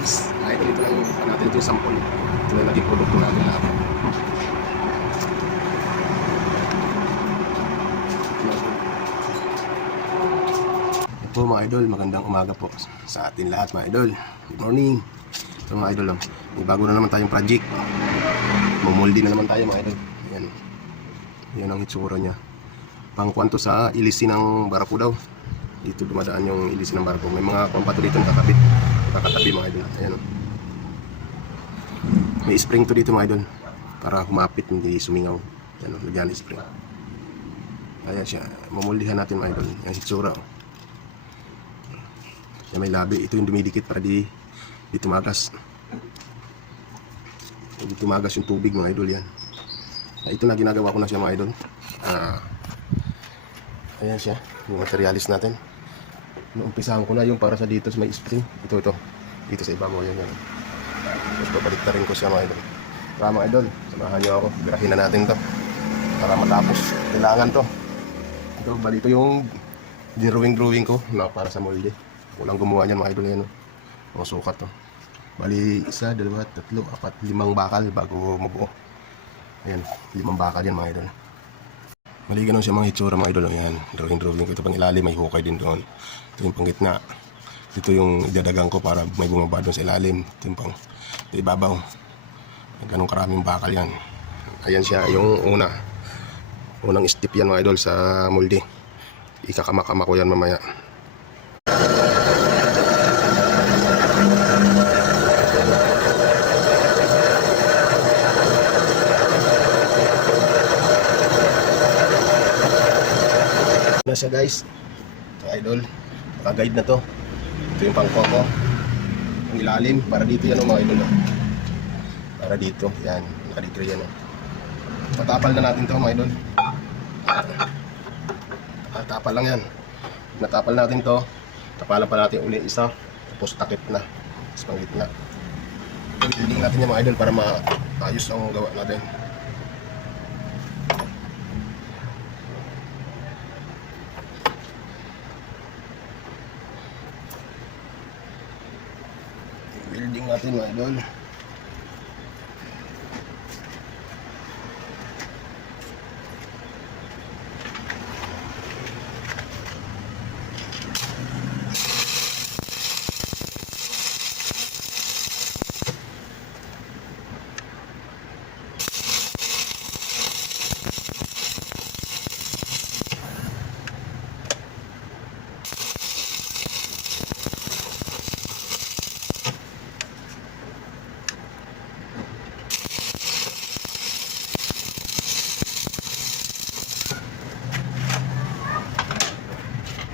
guys. Ay, ito lang natin ito yung sample. Ito na naging produkto natin lahat. Ito mga idol, magandang umaga po sa atin lahat mga idol. Good morning. Ito mga idol, may bago na naman tayong project. Mumuldi na naman tayo mga idol. Ayan. Yan ang itsura niya. Pangkuan to sa ilisi ng barako daw. Dito dumadaan yung ilisi ng barako. May mga kumpato dito nakakatabi mga idol. Ayan. May spring to dito mga idol. Para humapit, hindi sumingaw. Ayan, lagyan ng spring. Ayan siya. Mamuldihan natin mga idol. Yung itsura. Yan, may labi. Ito yung dumidikit para di tumagas. Di tumagas yung tubig mga idol yan. Ito na ginagawa ko na siya mga idol. Ayan siya. Yung materialis natin. Naumpisahan ko na yung para sa dito may spring. Ito. Dito sa ibabaw yan. Tapos papaliktarin ko siya mga idol. Para mga idol, samahan nyo ako. Birahin na natin to para matapos. Kailangan to. Ito, bali ito yung drawing ko na para sa molde. Walang gumawa niyan mga idol yan. Mga sukat to. Bali 1, 2, 3, 4, 5 bakal bago mabuo. Ayan, 5 bakal yan mga idol. Bali ganun siya mga itsura mga idol. Ayan, drawing ko. Ito pang ilalim, may hukay din doon. Ito yung pangitna. Ito yung idadagang ko para may bumaba doon sa ilalim. Ito yung pang ibabaw. Ganun karaming bakal yan. Ayan siya yung unang step yan mga idol sa molde. Ikakama-kama ko yan mamaya. Na siya guys. Ito idol. Naka-guide na to. Ito yung pangko ko. Ang ilalim. Para dito yan mga idol. Para dito. Yan. Naka-degree yan. Patapal na natin to mga idol. Tapal lang yan. Natapal natin to. Tapalan pa natin uli isa. Tapos takip na. Tapos panggit na. Building natin yung mga idol para maayos ang gawa natin. Building natin mga idol.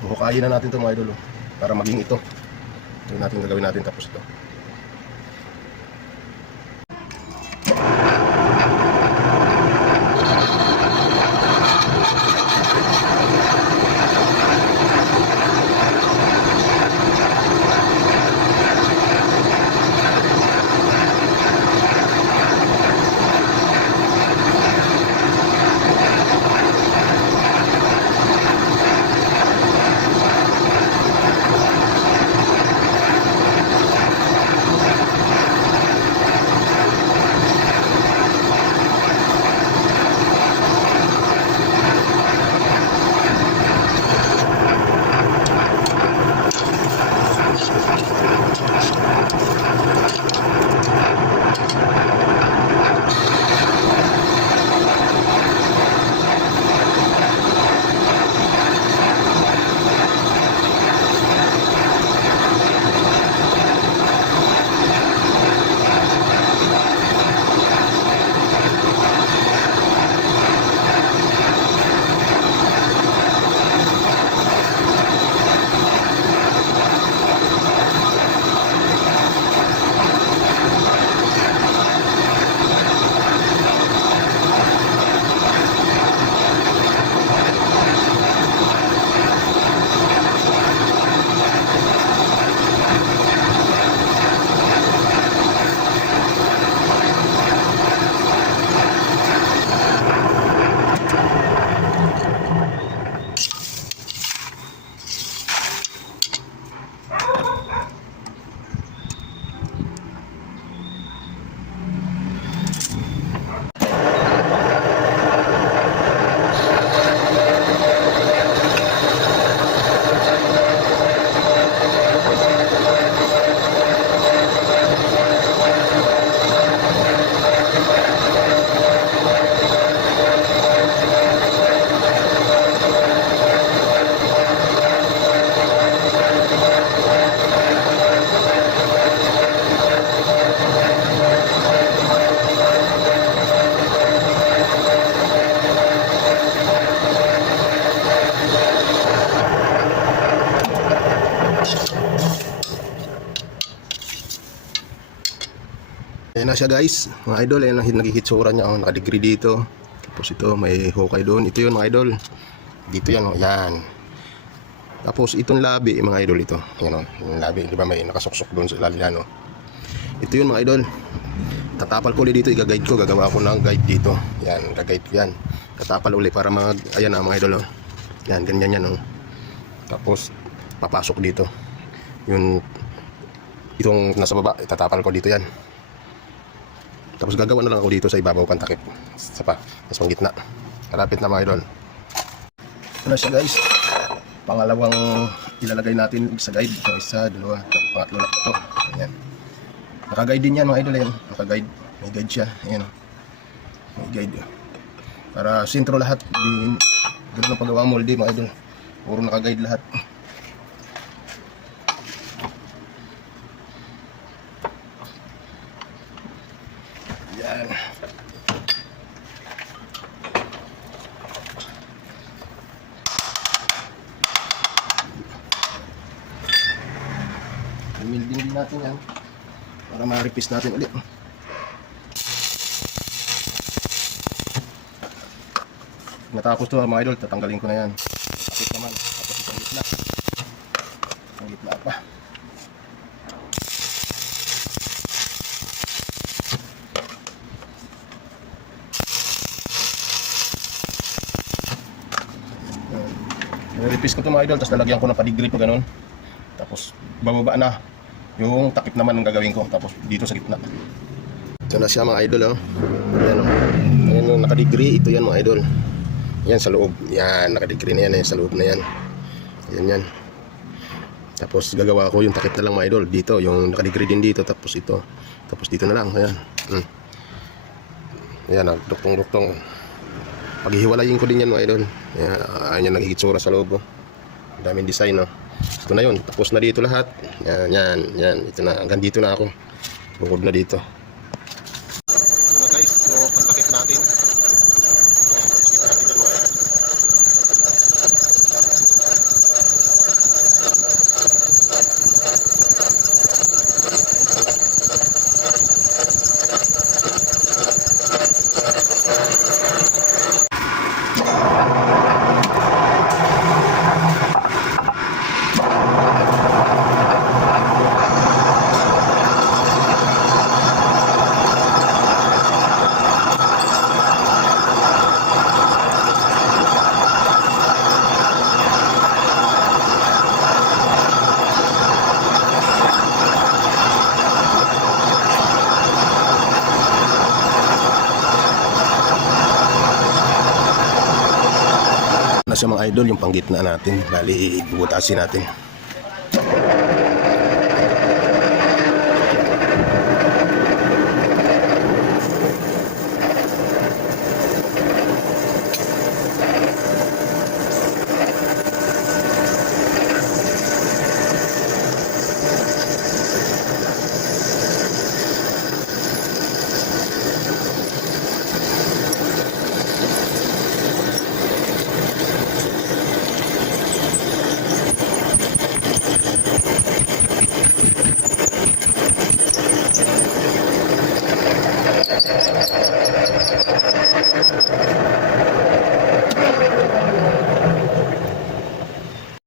Hukayin na natin ito mga idol para maging ito. Ito yung natin gagawin natin tapos ito. Ayan na siya guys, mga idol. Ayan ang nagihitsura niya. Oh, nakadegree dito. Tapos ito, may hukay doon. Ito yun mga idol. Dito yan, oh. Yan. Tapos itong labi, mga idol, ito. Yan, oh. Yung labi, di ba may nakasuksok doon sa ilalim yan, oh. Ito yun mga idol. Tatapal ko ulit dito, i-guide ko. Gagawa ko ng guide dito. Yan, gagayid ko yan. Tatapal ulit para mag, ayan na mga idol, oh. Yan, ganyan yan, oh. Tapos, papasok dito. Yung, itong nasa baba, itatapal ko dito yan. Tapos gagawa na lang ako dito sa ibabaw pantakip. Sa pang gitna. Kalapit na mga idol. Ito na siya guys. Pangalawang ilalagay natin sa guide. Isa, dalawa, pangatlo na ito. Ayan. Naka-guide din yan mga idol. Ayan. Naka-guide. May guide siya. Ayan. May guide. Para sentro lahat. Ganun ang paggawa molde mga idol. Puro naka-guide lahat. Yan. Imilding din natin yan para ma-repaste natin ulit. Natapos to mga idol, tatanggalin ko na yan. Tapos naman, tapos itong gitna. Ang gitna pa. I-repaste ko ito mga idol, tapos lalagyan ko ng padigree pa ganun. Tapos bababa na yung takip naman ang gagawin ko. Tapos dito sa gitna. Ito na siya mga idol, oh. Ayan, oh. Ayan yung nakadegree. Ito yan mga idol. Yan sa loob. Yan, nakadegree na yan, sa loob na yan. Yan yan. Tapos gagawa ko yung takip na lang mga idol. Dito, yung nakadegree din dito. Tapos ito. Tapos dito na lang. Ayan. Ayan, nagduktong-duktong. Paghihiwalayin ko din yan mga idol. Ayan yung nagigitsura sa loob, oh. Daming design, oh. Ito na yun. Tapos na dito lahat. Yan, yan, yan. Ito na. Hanggang dito na ako. Bukod na dito. Ito na guys. So, pantakip natin. Na siya mga idol, yung panggitna natin. Bali, bubutasin natin.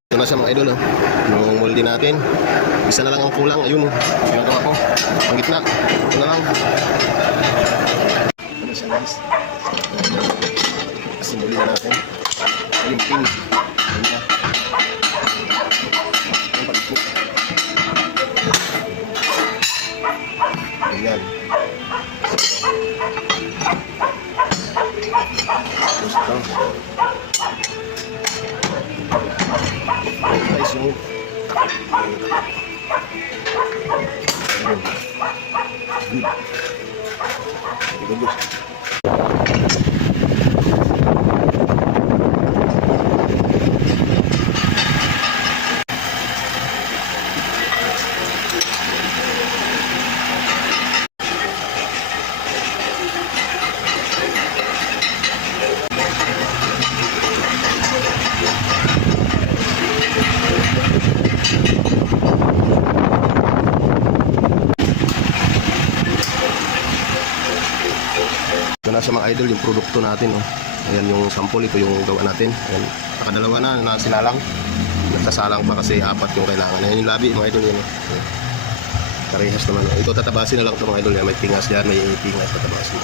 Ito na siya mga idol, oh. Yung molde natin. Isa na lang ang kulang. Ayun, ginagawa ko. Ang gitna. Ito na lang. Ito na siya guys. Asimbuli na natin. Yung pin. Ayun na. Yung pagkuk. Ayan. Tapos ito. Guys, yung Ito na siya mga idol, yung produkto natin. Oh. Ayan yung sample, ito yung gawa natin. Ayan, nakadalawa na sinalang. Nagsasalang pa kasi 4 yung kailangan. Ayan yung labi mga idol yan. Ayan. Parehas naman. Oh. Ito tatabasin na lang ito mga idol. Ayan, may pingas yan, may pingas tatabasin.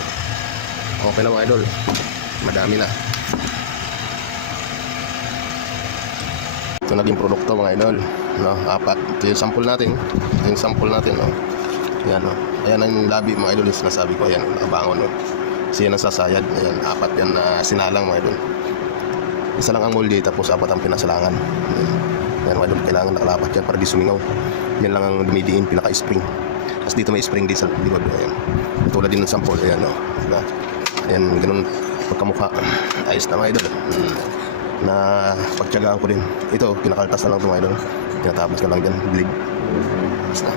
Okay na mga idol. Madami na. Ito naging produkto mga idol. No, 4. Ito yung sample natin. Ito yung sample natin. No. Ayan, no. Ayan ang labi mga idol. Yung sinasabi ko. Ayan, nakabangon. No. Kasi yan ang sasayad. Ayan, 4 yan na sinalang mga idol. Isa lang ang molde tapos 4 ang pinasalangan. Ayan mga idol. Kailangan nakalapat yan para di sumingaw. Yan lang ang dumidiin, pinaka-spring. Tapos dito may spring din sa likod. Ayan. Tulad din ng sample. Ayan, no. Diba? Ayan, ganun pagkamukha. Ayos na mga idol. Na pagtyagaan ko din. Ito, kinakaltas na lang ito mga idol. Tinatapos na lang dyan. Bleed. Ayos na.